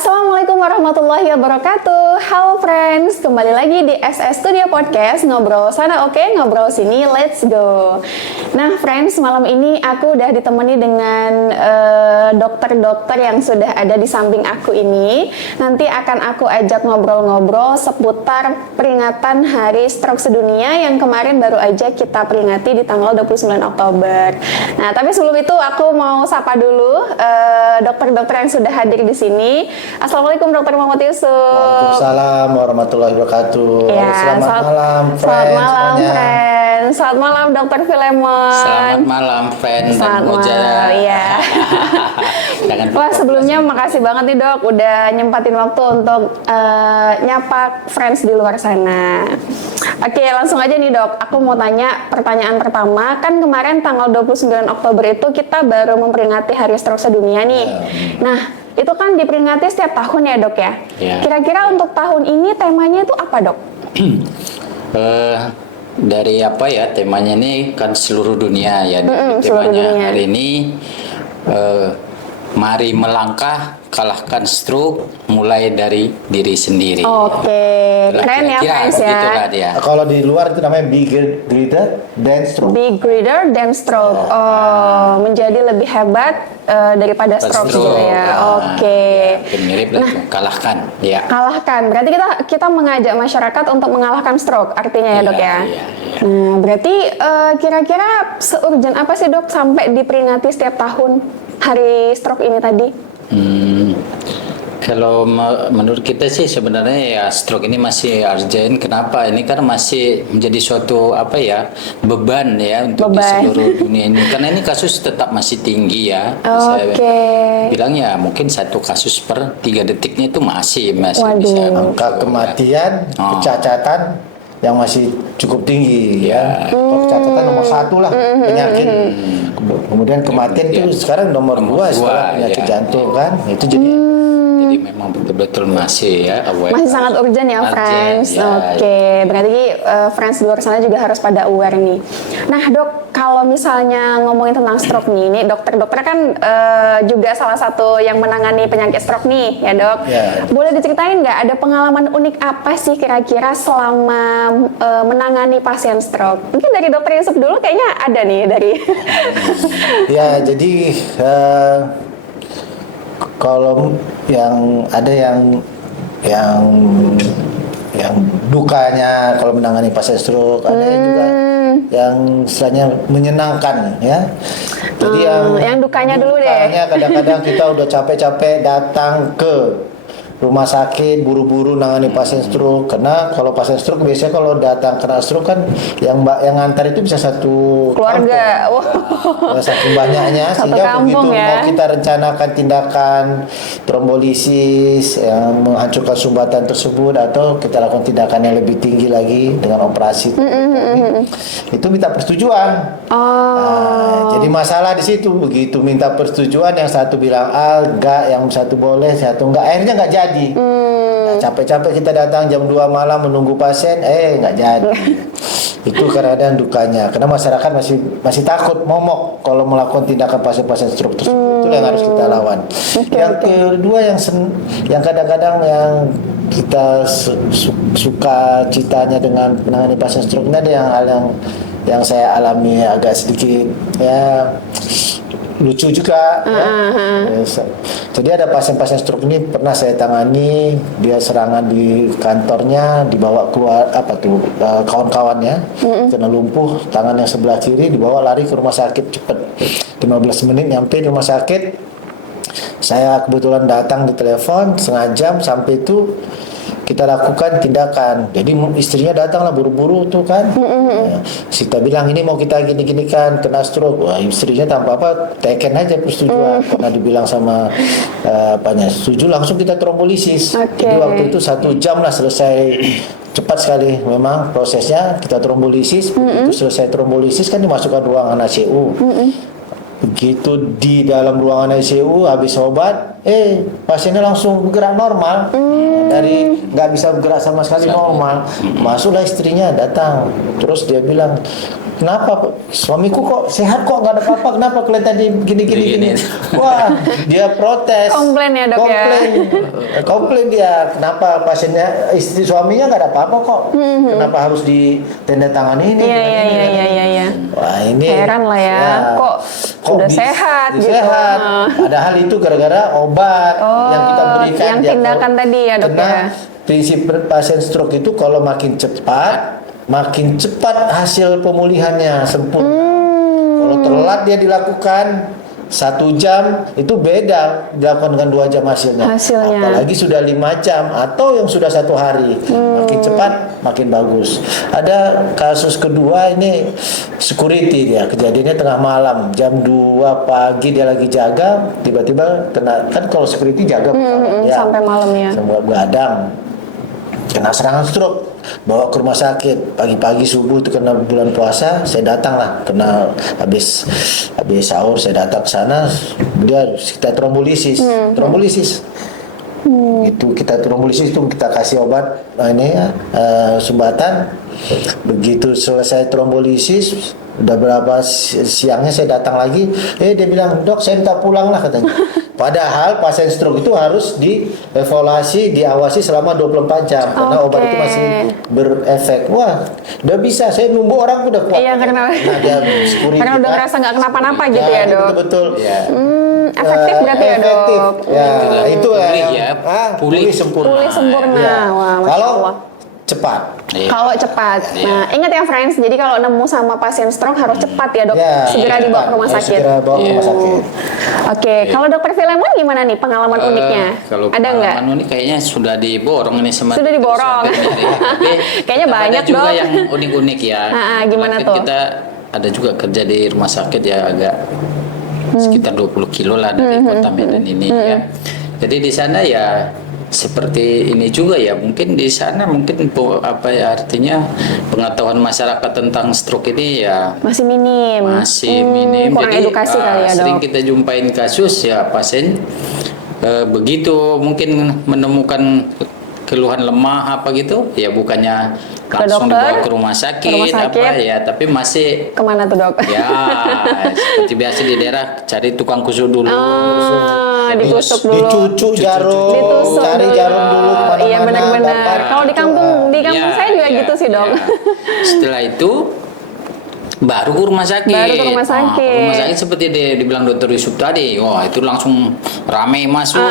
Assalamualaikum warahmatullahi wabarakatuh. Halo friends, kembali lagi di SS Studio Podcast. Ngobrol sana oke, ngobrol sini let's go. Nah friends, malam ini aku udah ditemani dengan dokter-dokter yang sudah ada di samping aku ini. Nanti akan aku ajak ngobrol-ngobrol seputar peringatan Hari Stroke Sedunia yang kemarin baru aja kita peringati di tanggal 29 Oktober. Nah tapi sebelum itu aku mau sapa dulu dokter-dokter yang sudah hadir di sini. Assalamualaikum Dr. Muhammad Yusuf. Waalaikumsalam warahmatullahi wabarakatuh. Ya, selamat malam, friends. Selamat malam, semuanya. friends. Selamat malam, Dr. Filemon. Selamat malam, friends dan Moja. Iya. Wah, sebelumnya makasih banget nih dok, udah nyempatin waktu untuk nyapa friends di luar sana. Oke, langsung aja nih dok. Aku mau tanya pertanyaan pertama. Kan kemarin tanggal 29 Oktober itu kita baru memperingati Hari Stroke Sedunia nih. Nah, itu kan diperingati setiap tahun ya dok ya? Kira-kira untuk tahun ini temanya itu apa dok? Dari apa ya temanya ini kan seluruh dunia ya. Seluruh Temanya dunia. hari ini mari melangkah kalahkan stroke mulai dari diri sendiri. Oke, keren ya friends ya. Begitulah dia. Kalau di luar itu namanya bigger, greater, than stroke. Be greater than stroke. Oh, menjadi lebih hebat daripada stroke gitu ya. Oke. Mirip lah tuh, kalahkan. Ya. Kalahkan. Berarti kita mengajak masyarakat untuk mengalahkan stroke artinya ya dok ya. Iya. Nah, berarti kira-kira seurgent apa sih dok sampai diperingati setiap tahun hari stroke ini tadi? Kalau menurut kita sih sebenarnya ya stroke ini masih urgent. Kenapa? Ini kan masih menjadi suatu apa ya beban ya untuk di seluruh dunia ini. Karena ini kasus tetap masih tinggi ya. Saya bilang ya mungkin satu kasus per 3 detiknya itu masih bisa. Angka kematian, kecacatan yang masih cukup tinggi ya. Kecacatan nomor 1 lah penyakit. Kemudian kematian itu sekarang nomor 2 setelah penyakit jantung kan. Itu Jadi memang betul-betul masih ya aware. Masih sangat urgent ya friends. Oke, berarti friends di luar sana juga harus pada aware nih. Nah dok, kalau misalnya ngomongin tentang stroke nih, ini dokter-dokter kan juga salah satu yang menangani penyakit stroke nih ya dok. Boleh diceritain nggak ada pengalaman unik apa sih kira-kira selama menangani pasien stroke? Mungkin dari dokter Yusuf dulu kayaknya ada nih dari. Ya jadi kalau yang ada yang dukanya kalau menangani pasien stroke, ada yang juga yang istilahnya menyenangkan ya. Jadi yang dukanya dulu deh. Kadang-kadang kita udah capek-capek datang ke rumah sakit buru-buru nangani pasien stroke, karena kalau pasien stroke biasanya kalau datang kena stroke kan yang ngantar itu bisa satu keluarga, saking banyaknya sehingga begitu mau kita rencanakan tindakan trombolisis yang menghancurkan sumbatan tersebut atau kita lakukan tindakan yang lebih tinggi lagi dengan operasi itu minta persetujuan. Jadi masalah di situ, begitu minta persetujuan yang satu bilang enggak, yang satu boleh, satu enggak, akhirnya enggak jadi. Nah, capek-capek kita datang jam 2 malam menunggu pasien, nggak jadi. Itu kadang-kadang dukanya, karena masyarakat masih takut momok kalau melakukan tindakan pasien-pasien stroke tersebut. Itu yang harus kita lawan. Yang kedua yang kadang-kadang yang kita suka citanya dengan menangani pasien stroke ini, ada hal yang saya alami agak sedikit ya lucu juga. Jadi ada pasien-pasien stroke ini pernah saya tangani, dia serangan di kantornya, dibawa keluar kawan-kawannya kena lumpuh, tangan yang sebelah kiri dibawa lari ke rumah sakit cepat. 15 menit nyampe di rumah sakit. Saya kebetulan datang di telepon, setengah jam sampai itu kita lakukan tindakan. Jadi istrinya datanglah buru-buru tuh kan. Kita bilang ini mau kita gini-gini kan kena stroke. Wah, istrinya tanpa apa teken aja persetujuan. Karena dibilang sama setuju langsung kita trombolisis. Jadi waktu itu 1 jam lah selesai. Cepat sekali memang prosesnya, kita trombolisis. Begitu selesai trombolisis kan dimasukkan ruangan ICU. Begitu di dalam ruangan ICU habis obat, pasiennya langsung bergerak normal. Dari nggak bisa bergerak sama sekali normal. Masuklah istrinya datang. Terus dia bilang, kenapa suamiku kok sehat kok nggak ada apa-apa, kenapa kelihatan gini. Wah, dia protes. Komplain ya, Dok, ya? Komplain dia, kenapa pasiennya, istri suaminya nggak ada apa-apa kok, kenapa harus ditandatangani ini? Iya. Wah, ini Heran lah ya, kok udah sehat gitu. Sehat. Padahal itu gara-gara obat yang kita berikan. Yang tindakan tadi ya, Dok, ya? Prinsip pasien stroke itu kalau makin cepat hasil pemulihannya sempurna. Kalau telat dia dilakukan 1 jam, itu beda dilakukan dengan 2 jam hasilnya. Apalagi sudah 5 jam atau yang sudah 1 hari. Makin cepat makin bagus. Ada kasus kedua, ini security dia, kejadiannya tengah malam jam 2 pagi dia lagi jaga, tiba-tiba kena, kan kalau security jaga sampai malam ya. Sampai begadang. Kena serangan stroke, bawa ke rumah sakit pagi-pagi subuh itu, kena bulan puasa, saya datang lah, kena habis sahur saya datang ke sana, dia kita trombolisis. Itu kita trombolisis itu kita kasih obat sumbatan. Begitu selesai trombolisis, udah berapa siangnya saya datang lagi, dia bilang, "Dok, saya minta pulang lah," katanya. Padahal pasien stroke itu harus dievaluasi, diawasi selama 24 jam karena obat itu masih berefek. Wah, udah bisa, saya nunggu orang udah kuat. Iya, karena udah ngerasa nggak kenapa-napa gitu ya, Dok. Betul. Efektif berarti ya, Dok. Ya, itu pulih sempurna. Pulih sempurna. Ya. Wah, Masya Kalau Allah. cepat. Kalau cepat. Nah, ingat ya friends, jadi kalau nemu sama pasien stroke harus cepat ya, Dok. Segera dibawa ke rumah sakit. Segera bawa ke rumah sakit. Oke, kalau Dokter Filemon gimana nih pengalaman uniknya? Kalau ada nggak? pengalaman unik kayaknya sudah diborong ini sama. Sudah diborong. Kayaknya banyak, ada juga Dok. yang unik-unik ya. Gimana Mungkin tuh? Kita ada juga kerja di rumah sakit ya, agak sekitar 20 kilo lah dari kota Medan ini ya. Jadi di sana ya seperti ini juga ya, mungkin di sana artinya pengetahuan masyarakat tentang stroke ini ya masih minim. Kurang Jadi edukasi kali ya, Dok. sering kita jumpain kasus ya pasien begitu mungkin menemukan keluhan lemah apa gitu ya, bukannya langsung dibawa ke rumah sakit, tapi masih kemana tuh, Dok? ya seperti biasa di daerah cari tukang kusuk dulu, ditusuk dulu, dicucuk jarum, ditusuk cari dulu. jarum dulu kemana-mana. Iya, benar-benar. Kalau di kampung saya juga gitu sih, Dok. Setelah itu baru ke rumah sakit. Rumah sakit seperti dibilang Dokter Yusuf tadi. Wah, itu langsung rame masuk.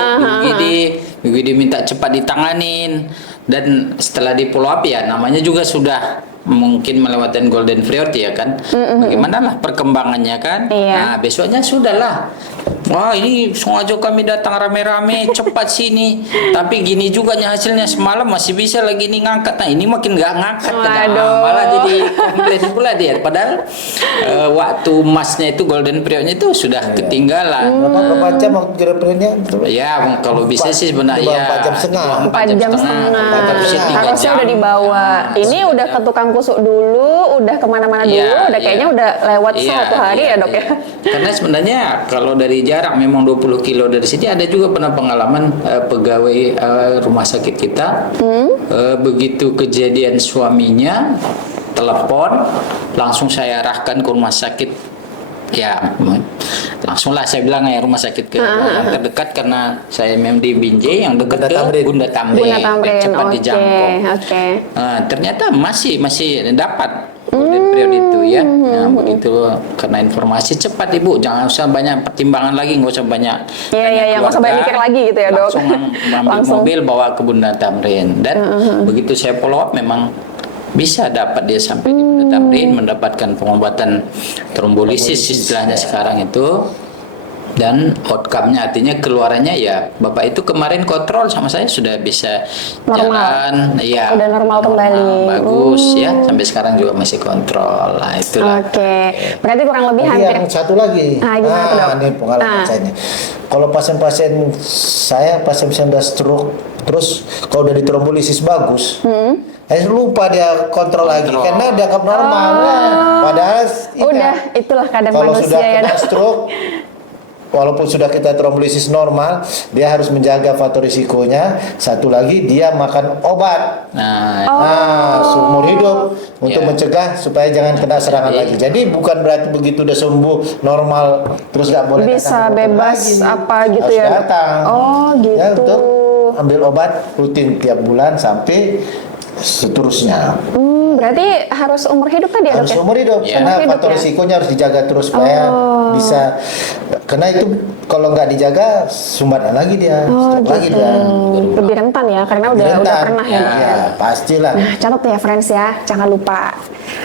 UGD minta cepat ditanganin. Dan setelah di follow up ya, namanya juga sudah mungkin melewati golden priority ya kan. Bagaimana lah perkembangannya kan. Nah, besoknya sudahlah. Wah, ini sengaja kami datang rame-rame cepat sini, tapi gini juga hasilnya, semalam masih bisa lagi nih ngangkat. Nah, ini makin nggak ngangkat, malah jadi komplain pula dia. Padahal waktu emasnya itu golden periodnya itu sudah ketinggalan. Berapa jam waktu golden periodnya? Ya, kalau bisa sih sebenarnya 4 jam setengah. 4 jam setengah. Harusnya udah dibawa. Ini udah ke tukang kusuk dulu, udah kemana-mana dulu, kayaknya udah lewat 1 hari ya, Dok ya. Karena sebenarnya kalau dari jarak memang 20 kilo dari sini, ada juga pernah pengalaman pegawai rumah sakit kita begitu kejadian suaminya telepon, langsung saya arahkan ke rumah sakit ya, langsunglah saya bilang ya rumah sakit yang terdekat, karena saya memang di Binjai yang dekat ke Bunda Tamrin, cepat dijangkau. Nah, ternyata masih dapat golden period itu ya. Nah, begitu karena informasi cepat Ibu, jangan usah banyak pertimbangan lagi, nggak usah banyak. Nggak usah banyak mikir lagi gitu ya, Dok. Langsung ambil mobil bawa ke Bunda Tamrin, dan begitu saya follow up memang bisa dapat dia sampai di Bunda Tamrin, mendapatkan pengobatan trombolisis istilahnya sekarang itu. Dan outcome-nya artinya keluarannya ya, Bapak itu kemarin kontrol sama saya sudah bisa normal. Jalan, ya udah normal kembali, bagus ya, sampai sekarang juga masih kontrol. Nah, itulah. Berarti kurang lebih hampir. Yang satu lagi, ini pengalaman saya nih. Kalau pasien-pasien saya, pasien-pasien udah stroke, terus kalau udah ditrombolisis bagus, lupa dia kontrol lagi karena dianggap normal. Padahal itulah kadang kalau manusia sudah ya, kena stroke, walaupun sudah kita trombolisis normal, dia harus menjaga faktor risikonya. Satu lagi, dia makan obat. Seumur hidup untuk mencegah supaya jangan kena serangan lagi. Jadi bukan berarti begitu udah sembuh normal terus nggak boleh bisa datang bebas lagi. apa gitu Harus ya, Dok? datang. Oh, gitu. Ya, untuk ambil obat rutin tiap bulan sampai seterusnya. Berarti harus umur hidup tadi ya, Dok? Harus Ya? umur hidup karena Umur hidup faktor ya? risikonya harus dijaga terus supaya bisa, karena itu kalau nggak dijaga sumbatan lagi dia, stroke lagi dia. Lebih rentan ya, karena udah Rentan. pernah ya, Dok? Ya, pastilah. Nah, catat ya friends ya, jangan lupa.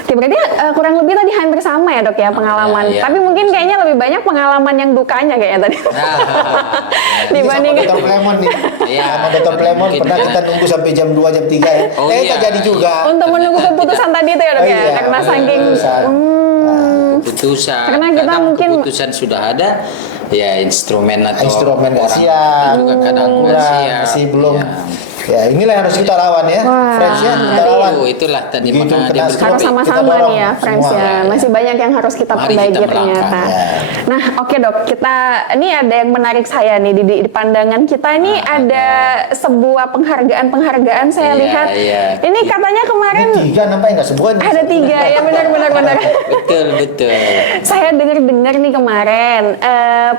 Oke, berarti kurang lebih tadi hampir sama ya, Dok ya, pengalaman. Iya. Tapi mungkin kayaknya lebih banyak pengalaman yang dukanya kayaknya tadi. Dibandingkan Sama Dr. Plemon nih. Iya. Sama Dr. Plemon Mungkin pernah ya. kita nunggu sampai jam 2 jam 3 ya. Oh, tak iya. jadi juga. untuk menunggu keputusan tadi itu ya, Dok ya, Iya, karena saking Keputusan. Karena kita kadang mungkin- keputusan sudah ada, ya instrumen atau Instrumen nggak orang siap, juga kadang nggak kurang, siap. masih belum. Ya. Ya inilah yang harus kita lawan ya, Wah, friends ya, kita jadi- lawan. Itulah tadi Begitu makanya kena dia stroke, harus kita sama-sama dorong nih ya, friends semua. ya. Masih banyak yang harus kita Mari perbaiki kita melangkah, ternyata. ya. Nah, oke Dok, kita ini ada yang menarik saya nih di pandangan kita ini ada sebuah penghargaan saya Iya, lihat. iya. Ini katanya kemarin Ini 3 nampak nggak sebuah? ada 3 ya, benar. Betul. Saya dengar nih kemarin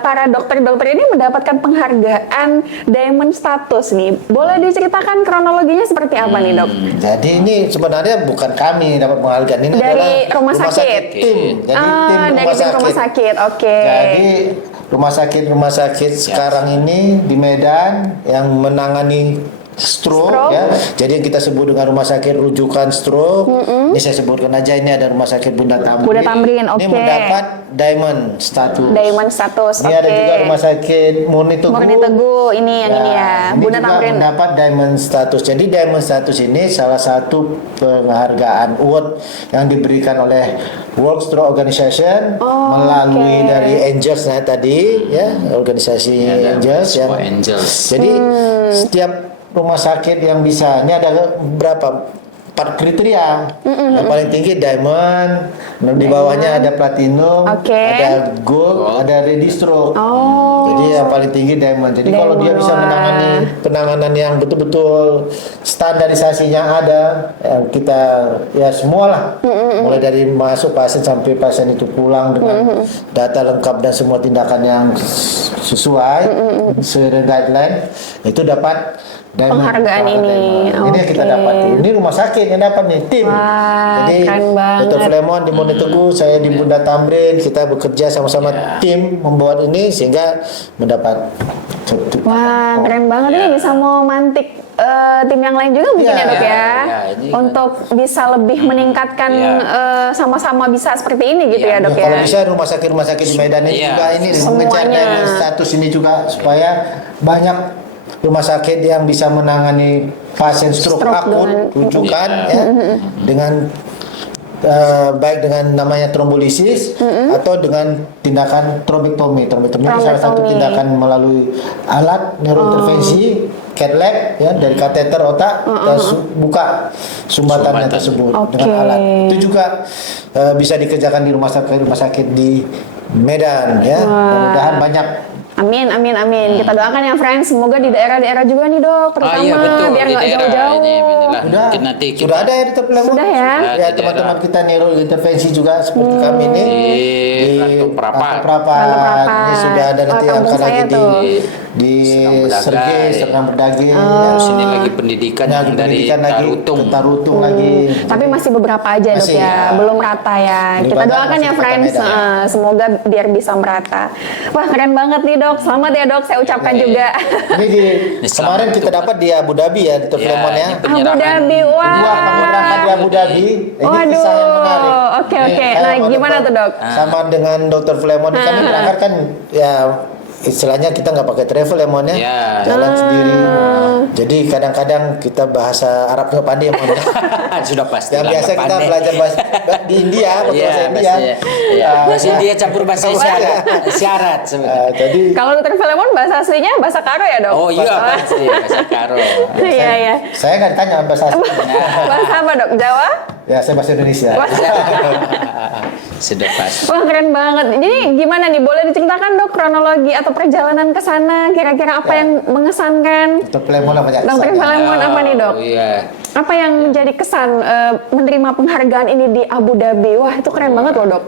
para dokter-dokter ini mendapatkan penghargaan Diamond Status nih. Boleh diceritakan kronologinya seperti apa nih, Dok? Jadi ini sebenarnya bukan kami dapat penghargaan ini Dari adalah rumah sakit. tim. Jadi tim Dari tim rumah sakit. Oke. Jadi rumah sakit sekarang ini di Medan yang menangani stroke, ya. Jadi yang kita sebut dengan rumah sakit rujukan stroke. Ini saya sebutkan aja, ini ada rumah sakit Bunda Tamrin. Bunda Tamrin, Ini oke. mendapat Diamond Status. Diamond Status. Ini Oke. ada juga rumah sakit Murni Teguh. Murni Teguh ini yang ini ya. Ini Bunda juga Tamrin. mendapat Diamond Status. Jadi Diamond Status ini salah satu penghargaan award yang diberikan oleh World Stroke Organization melalui oke. dari Angels tadi ya, organisasi Angels yang Semua Angels. jadi setiap rumah sakit yang bisa, ini ada berapa? 4 kriteria. Yang paling tinggi diamond, di bawahnya ada platinum, Oke. ada gold, ada ready stroke. Jadi yang paling tinggi diamond. Jadi kalau dia Diamond, bisa wah. menangani penanganan yang betul-betul standarisasinya ada, yang kita ya semualah, mulai dari masuk pasien sampai pasien itu pulang dengan data lengkap dan semua tindakan yang sesuai sesuai guideline, itu dapat diamond. Penghargaan ini. Ini yang kita Oke. dapat. Ini rumah sakit yang dapat nih, tim. Wah, Jadi keren banget. Dr. Flemon di Murni Teguh, saya di Bunda Tamrin, kita bekerja sama-sama tim membuat ini sehingga mendapat Wah, keren banget ini bisa mau mantik tim yang lain juga mungkin Iya, ya, Dok ya. iya, ini kan- Untuk bisa lebih meningkatkan sama-sama bisa seperti ini gitu Iya, ya, Dok Ya, ya. kalau bisa rumah sakit di Medan ini Iya. juga ini Semuanya. mengejar diamond status ini juga supaya banyak rumah sakit yang bisa menangani pasien stroke Stroke akut dengan- rujukan ya dengan baik dengan namanya trombolisis atau dengan tindakan trombektomi. Trombektomi itu salah satu Trombektomi. tindakan melalui alat neurointervensi cath lab ya dari kateter otak dan buka sumbatannya Sumbatan. tersebut Oke. dengan alat. Itu juga bisa dikerjakan di rumah sakit di Medan ya. Mudah-mudahan banyak. Amin. Kita doakan ya, friends. Semoga di daerah-daerah juga nih, Dok. Terutama iya betul biar di nggak daerah jauh-jauh. ini inilah. Sudah, Mungkin nanti kita sudah ada ya di Tepeleng. Sudah ya? Ya Di teman-teman daerah. kita neurointervensi juga seperti kami ini Di Rantau Prapat. Rantau Prapat. Rantau Prapat. Ini sudah ada Oh, nanti yang kampung akan lagi saya tuh. di Sedang berdagai. Sergei, sedang berdaging. Terus ini lagi pendidikan Nah, yang dari pendidikan lagi Tarutung. ke Tarutung lagi. Tapi masih beberapa aja, Dok Masih, ya. ya. Belum rata ya. Belum Kita rata, doakan masih ya, di Kota friends. Medan, ya. Semoga biar bisa merata. Wah, keren banget nih, Dok. Selamat ya, Dok. Saya ucapkan juga. Ini kemarin kita dapat di Abu Dhabi ya di Teplemon ya. ini Abu penyerahan. Dhabi, Dua kami berangkat di wah. Abu Dhabi. Ini Waduh. kisah yang menarik. Oke. Nih, saya Nah, sama gimana tuh, Dok? Sama dengan Dr. Flemon kami berangkat kan ya istilahnya kita nggak pakai travel ya Mon ya. Ya. Jalan sendiri. Jadi kadang-kadang kita bahasa Arab nggak pandai ya Mon. Sudah pasti. Yang lah, biasa nggak kita pandai. belajar bahasa di India, pakai Iya, bahasa India. bahasa- iya. Bahasa India campur bahasa isyarat. Syarat sebenarnya. Jadi Kalau Dr. Filemon bahasa aslinya bahasa Karo ya, Dok? Oh iya, pasti bahasa Karo. Iya. saya nggak ditanya bahasa asli. Bahasa apa, Dok? Jawa? Ya, saya bahasa Indonesia. Sudah pasti. Wah, keren banget. Jadi gimana nih? Boleh diceritakan dok kronologi atau perjalanan ke sana? Kira-kira apa yang mengesankan? Dokter Plemon banyak. Dokter Plemon apa nih dok? Oh iya. Apa yang menjadi kesan menerima penghargaan ini di Abu Dhabi? Wah, itu keren banget loh dok.